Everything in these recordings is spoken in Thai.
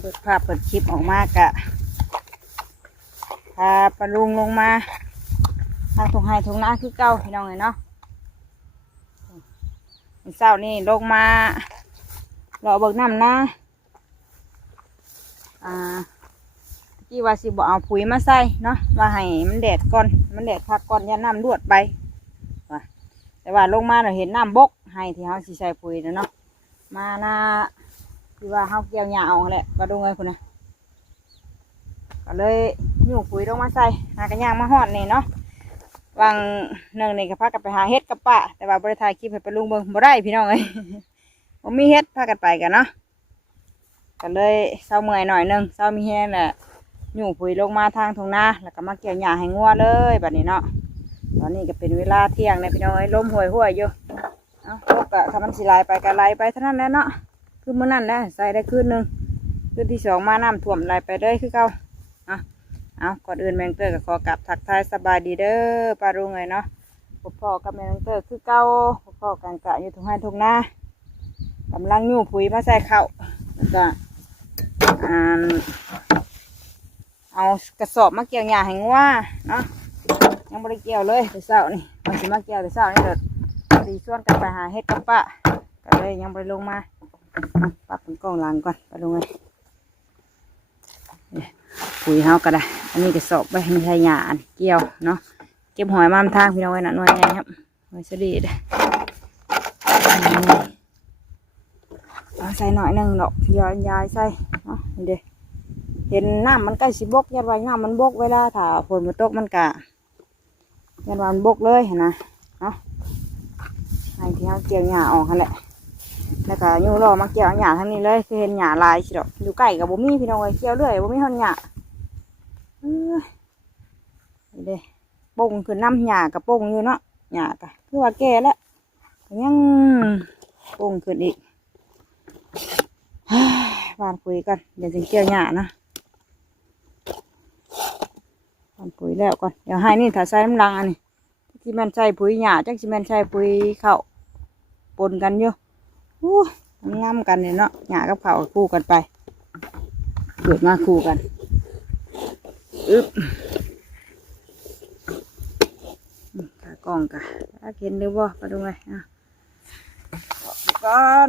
เปิดภาพเปิดคลิปออกมากะพาปลาลุงลงมาทางทงไฮทงนาคือเก่าพี่น้องเลยเนาะเช้านี่ลงมาเราเบิกน้ำนะที่ว่าสิบอกเอาปุ๋ยมาใส่เนาะว่าให้มันแดดก่อนมันแดดพักก่อนยันน้ำรวดไปแต่ว่าลงมาเราเห็นน้ำบกให้ที่เขาสิใส่ปุ๋ยนะเนาะมาหน้าที่ว่าเขาเกี่ยวหญ้าเอาแหละก็ดูไงคุณนะก็เลยหิ้วปุ๋ยลงมาใส่หากระย่างมาหอดนี่เนาะวางหนึ่งนี่ก็พากันไปหาเฮ็ดกับป้าแต่ว่าบริษัทคลิปให้ไปลุงเบิ่งบ่ได้พี่น้องเอ้ยผมมีเฮ็ดพากันไปกันเนาะก็เลยเศร้าเมื่อยหน่อยนึงเศร้ามีแห้งแหละหิ้วปุ๋ยลงมาทางทุ่งนาแล้วก็มาเกี่ยวหญ้าให้งัวเลยแบบนี้เนาะตอนนี้ก็เป็นเวลาเที่ยงนะพี่น้องเอ้ยลมห่วยอยู่เอาพวกก็ถ้ามันสิไหลไปก็ไหลไปเท่านั้นแหละเนาะคือมื้อนั้นแหละใส่ได้คืนนึงคืนที่สองมาน้ำท่วมไหลไปเลยคือเก่าเอาก่อนอื่นแมงเตอร์ก็ขอกลับทักทายสบายดีเด้อปลาลุงเลยเนาะพ่อกับแมงเตอร์คือเก่าพ่อกันกะอยู่ทุ่งไร่ทุ่งนากำลังยู่ปุ๋ยมาใส่ข้าวแล้วก็เอากระสอบมาเกี่ยวหญ้าให้งัวเนาะยังไม่ได้เกี่ยวเลยแต่เช้านี่มันสิมาเกี่ยวแต่เช้านี่เด็ดดีส่วนกันไปหาเฮ็ดกับป้าก็เลยยังไม่ได้ลงมาปักเป็นกล้องหลังก่อนปลาลุงเลยปุ๋ยเฮาก็ได้อันนี้ก็สอบไปให้ใช้หญ้าเกี่ยวเนาะเก็บหอยมามทางพี่น้องไว้หน่อยไงครับหอยสลีดเอาใส่หน่อยนึงดอกยายใส่เนาะนี่เด้เห็นน้ำมันใกล้สิบกยันไว้น้ำมันบกเวลาถ้าฝนมันตกมันกะยันวันบกเลยนะเนาะให้ที่เฮาเกี่ยวหญ้าออกนั่นแหละแล้วก็ยูรอมาเกี่ยวหญ้าทั้งนี้เลยคือเห็นหญ้าลายสิดอกอยู่ใกล้กับบ่มีพี่น้องเอ้ยเกี่ยวเรื่อยบ่มีหอนหญ้านี่เด้ป่งคือน้ำหญ้ากับป่งอยู่เนาะหญ้าก็คือว่าแก่แล้วยังป่งขึ้นอีกวานปุ๋ยก่อนเดี๋ยวจะเกี่ยวหญ้านะวานปุ๋ยแล้วก่อนเดี๋ยวให้นี่ถ้าใส่น้ำรังอันนี้ที่มันใส่ปุ๋ยหญ้าจักที่มันใส่ปุ๋ยข้าวปนกันอยู่งามกันเนี่ยเนาะหญ้ากับข้าวคู่กันไปเกิดมาคู่กันขากล้องกะเห็นหรือบ่มาดูไงก่อน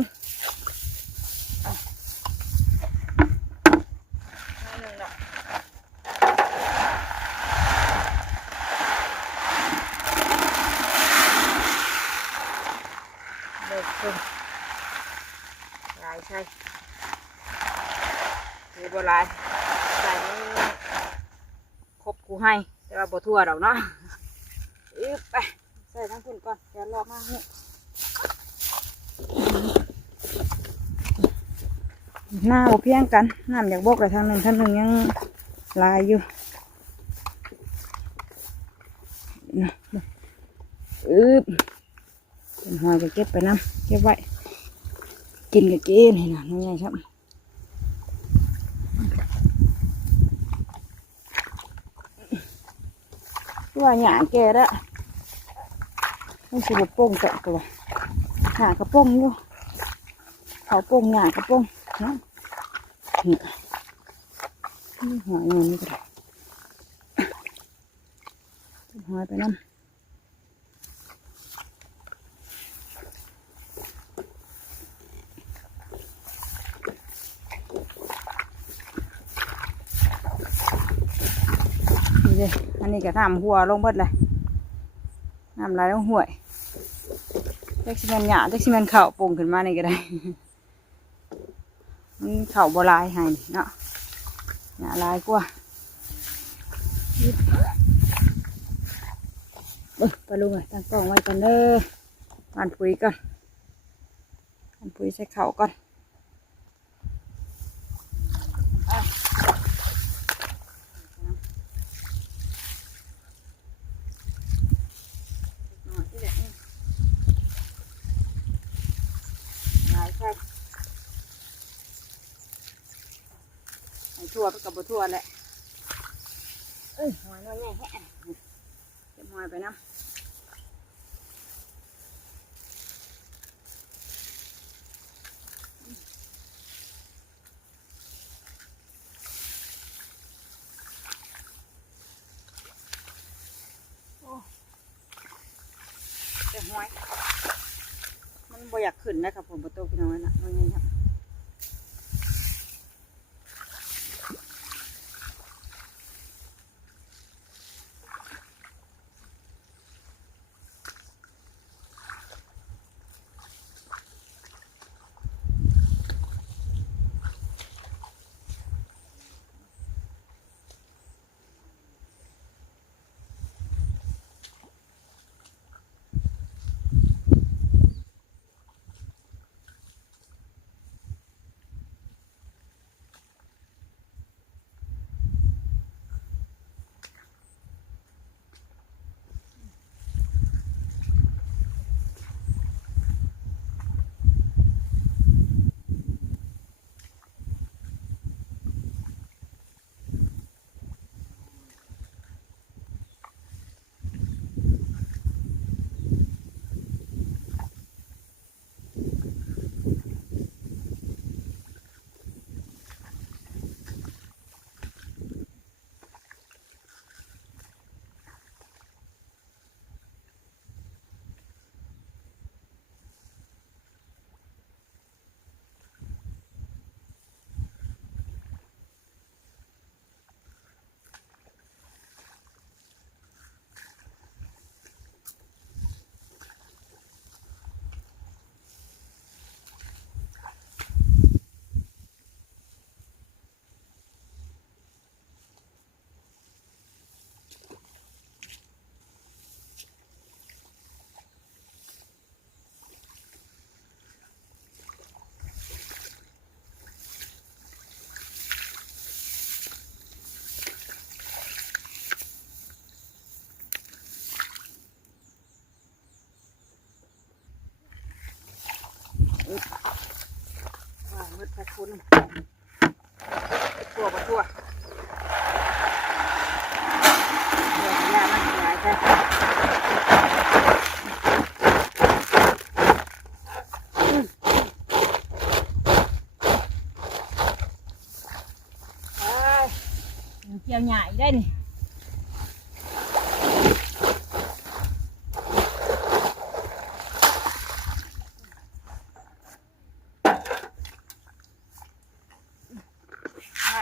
ลายใช่คือโบราณใส่ครบกูให้แต่ว่าบ่ทั่วดอกเนาะไปใส่ทั้งพุ่นก่อนเดี๋ยวรอมาเนี่ยหน้าบ่เพียงกันน้ำอยากบกเลยทางหนึ่งยังลายอยู่เป็นหอยจะเก็บไปน้ำเก็บไว้กินกับกินเห็นไหมน้องใหญ่ครับตัวหยาแก่แล้วนี่สิบโป่งเตะตัวหยากระป่งอยู่เขาโป่งหยากระป่งเนาะนี่หอยเงินนี่ก็ได้หอยไปน้ำอันนี้ก็น้ำหัวลงเบิดเลยน้ำไหลลงห่วยแจ็คซีเมนหยาแจ็คซีเมนเข่าปุ่งขึ้นมานี่ก็ได้มันเข่าโบราณให้เนาะหยาลายกว่าไปลุงเลยตั้งกล้องไว้ก่อนเด้อปั่นปุ๋ยก่อนปั่นปุ๋ยใส่เข่าก่อนทั่วไปกับบัวทั่วแหละหอยน้อยใหญ่แฮะเก็บหอยไปน้ำ ห้วยมันบ่อยากขึ้นนะครับผมประตูพี่น้อยนะมันนี่ครับว่ามืดไปคุณทั่วประทั่วเดี๋ยวยามันหลายแท้เกี่ยวใหญ่ได้นี่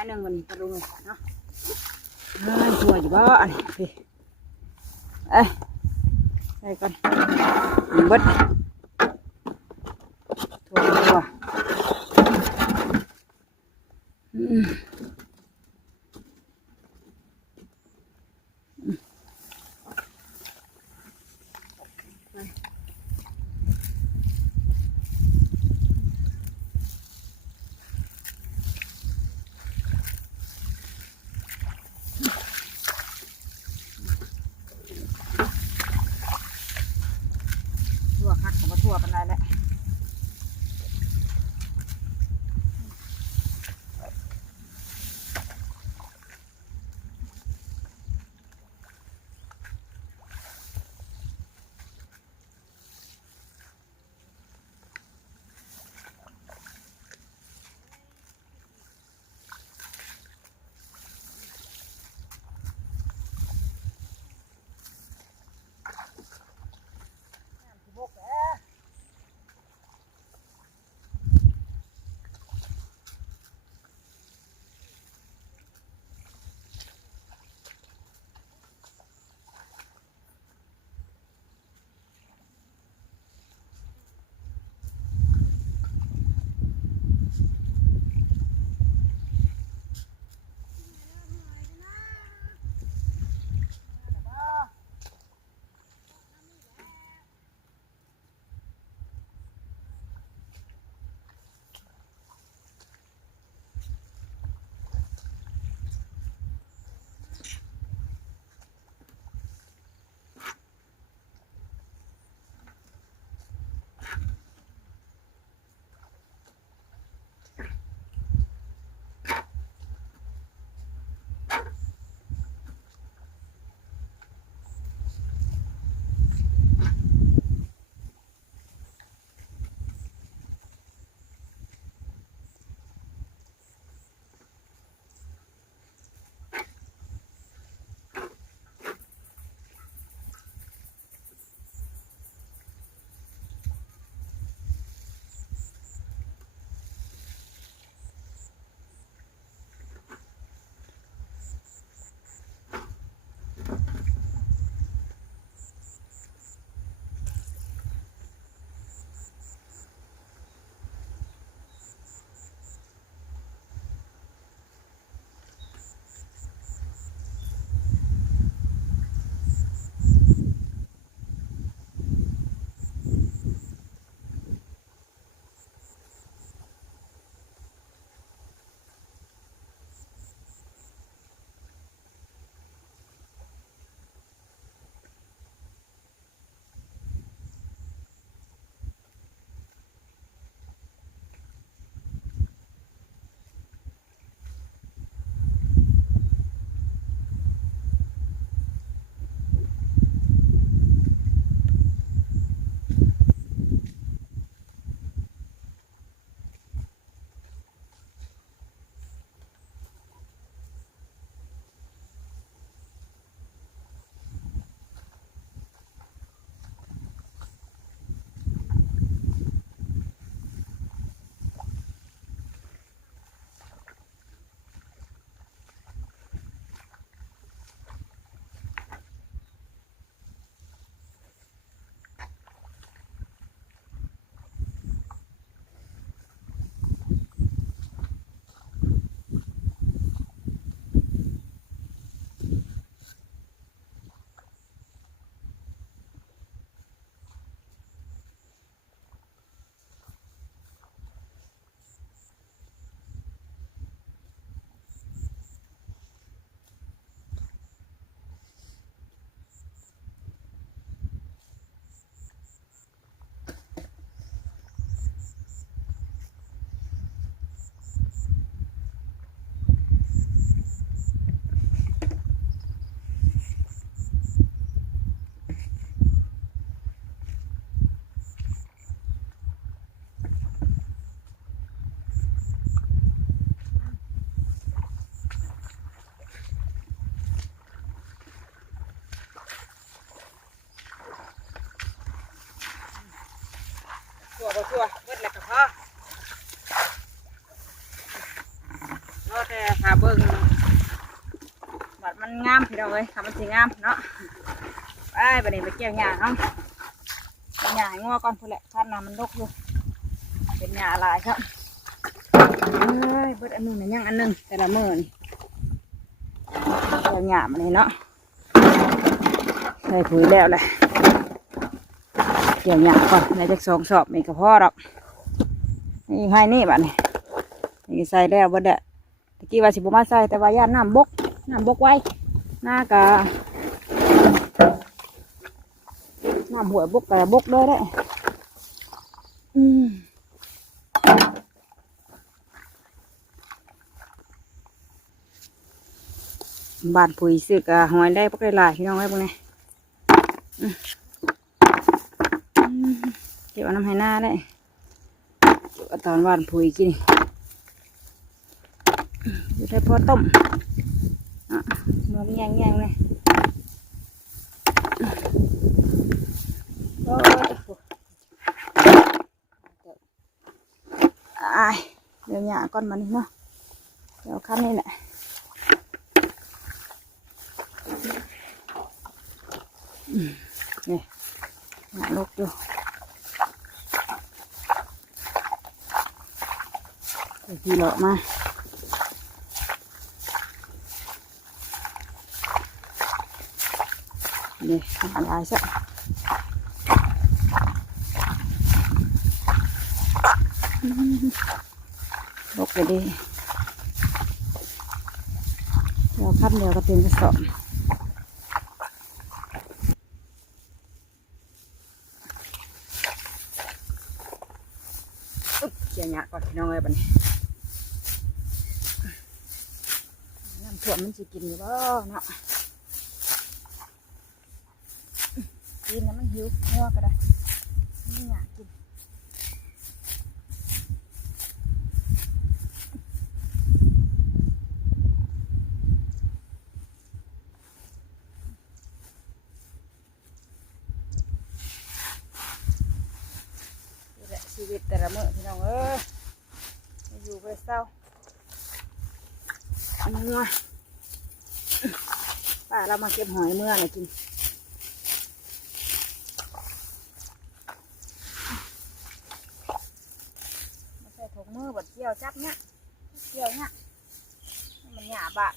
หนึ่งวันนี้ปลาลุงเนาะตัวอยู่บ้านพี่ใส่ก่อนเบิดตัวตัวคัก พอรอแต่ขาเบิ้งบัดมันงามพี่น้องเอ้ยค่ะมันสีงามเนาะไปบัดนี้ไปเกี่ยวหญ้าเอาเกี่ยวหญ้าให้งัวก่อนพูดแหละท่านน้ำมันรกอยู่เป็นหญ้าหลายครับเอ้ยเบิดอันหนึงเนี่ยยังอันหนึงแต่ละมื้อนี่เกี่ยวหญ้ามาเลยเนาะใส่ปุ๋ยแล้วแหละเกี่ยวหญ้าก่อนในจาก2 สอบนี่ก็พอหรอกนี่ให้นี่บัดนี้นี่ใส่แล้วเบิดอะตะกี้ว่าสิบ่มาใส่แต่ว่าย่านน้ำบกไว้หน้ากะน้ำหัวบกแต่บกเลยได้บ้านปุ๋ยสึกอะหอยได้พวกได้หลายพี่น้องไว้พวกนี้เก็บเอาน้ำให้หน้าได้เก็บเอาตอนบ้านปุ๋ยกินอยู่ได้พอต้มมันแง่งเลยเดี๋ยวหญ้าก้อนมันเนาะเดี๋ยวขั้นนี่แหละนี่หญ้าลกอยู่ทีเลาะมานี่อะไรซะลกไปดิเดี๋ยวขั้นเดียวก็เต็มกระสอบเกี่ยหญ้าก่อนพี่น้องเลยบัดนี้น้ำท่วมมันจะกินอยู่บ่เนาะกินแล้วมันหิวเนื้อก็ได้ไม่อยากกินนี่แหละชีวิตแต่ละมื้อพี่น้องเอ้ยอยู่ไปเศร้างัวป้าเรามาเก็บหอยเมื่อไหร่กินมาใส่ถุงมือบดเกี่ยวจับเนี่ยเกี่ยวเนี่ยมันหยาบะ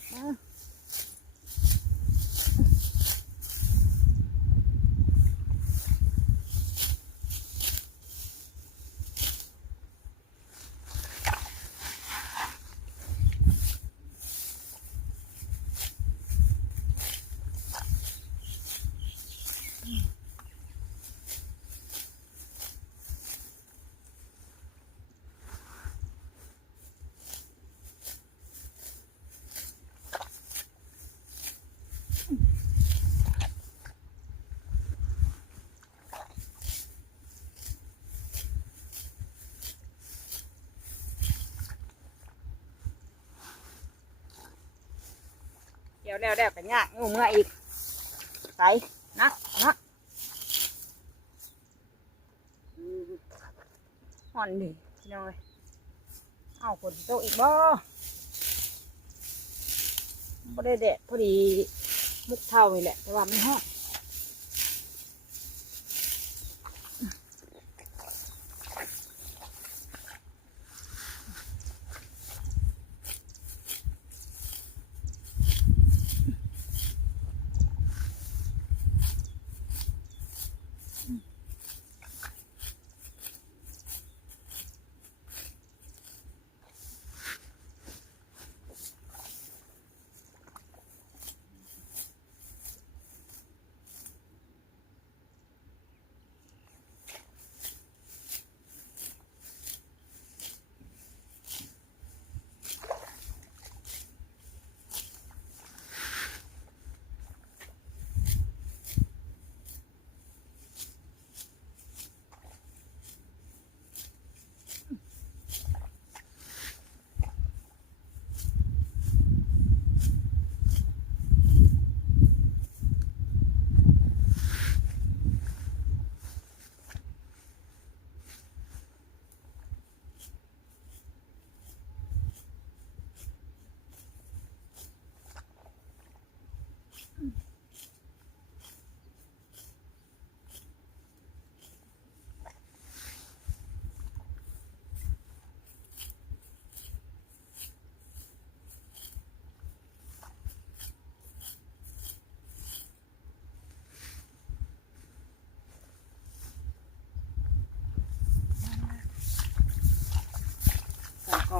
เดี๋ยวแล้วกันยากงูเมื่ออีกใส่นะห่อนดิพี่น้อยเอาฝนตกอีกบ่ได้แดดพอดีมุกเท่านี่แหละแต่ว่ามันห้อน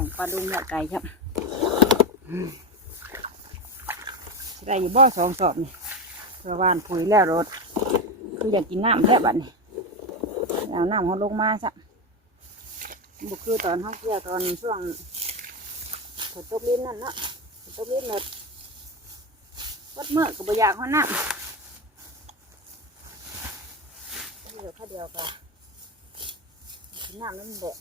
องปลาดุงและไก่ครับได้อยู่บ่2 สอบนี่เพื่อวานปุ๋ยแล้วรถคืออยากกินน้ำแท้บัดนี้เอาน้ำเขาลงมาซะบุคือตอนเขาเกี่ยวตอนช่วงฝนตกลิ้นนั่นเนาะฝนตกลิ้นเลยวัดเมื่อกับบอยากเขาน้ำเดี๋ยวข้าเดียวกันกินน้ำแล้วมันเด็ด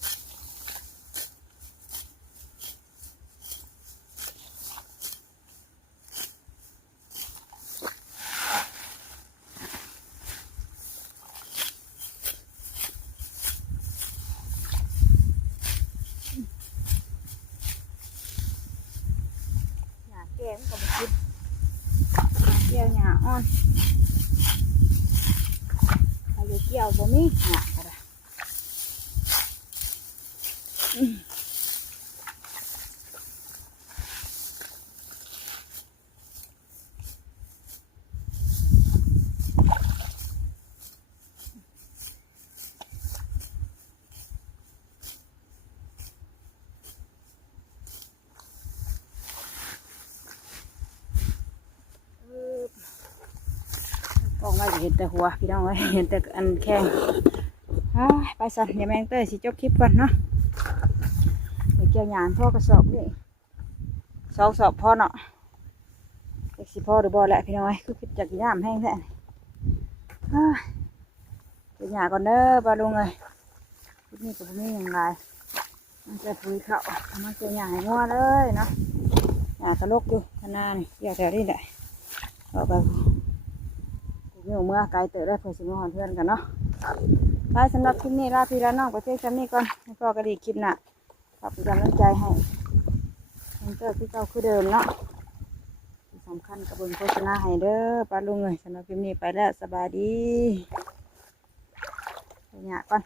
แกงก็มาคิดเกี่ยวหญ้าอ่อนอายุเกี่ยวบ่มีหญ้าก็ได้กองไว้เห็นแต่หัวพี่น้องไว้เห็นแต่อันแข้งไปสั่นอย่าแมงเตยสิจบคลิปก่อนเนาะเดี๋ยวเกี่ยวหญ้าพ่อกระสอบนี่2 สอบพ่อเนาะเด็กสิพ่อหรือบ่แหละพี่น้องคือคิดจากน้ำแห้งแท้เกี่ยวหญ้าก่อนเด้อปลาลุงเลยคลิปนี้ก็บ่มีอย่างไรมันจะปุ๋ยเขาเอามาเกี่ยวหญ้าให้งัวเลยเนาะหญ้ากระลกอยู่ขนาดนี่เกี่ยวแถวนี้แหละเอาไปเมื่อไกลเตะได้เพื่อสิมาหอนเพื่อนกันเนาะไปสำหรับคลิปนี้ลาพี่ลาน้องประเทศจำนี้ก่อนให้พ่อกระดีคลิปหน้าขอบคุณกำลังใจให้มันเจอที่เก่าคือเดิมเนาะที่สำคัญกระบวนโฆษณาให้เด้อปลาลุงเลยสำหรับคลิปนี้ไปแล้วสบายดีไปหยาก่อน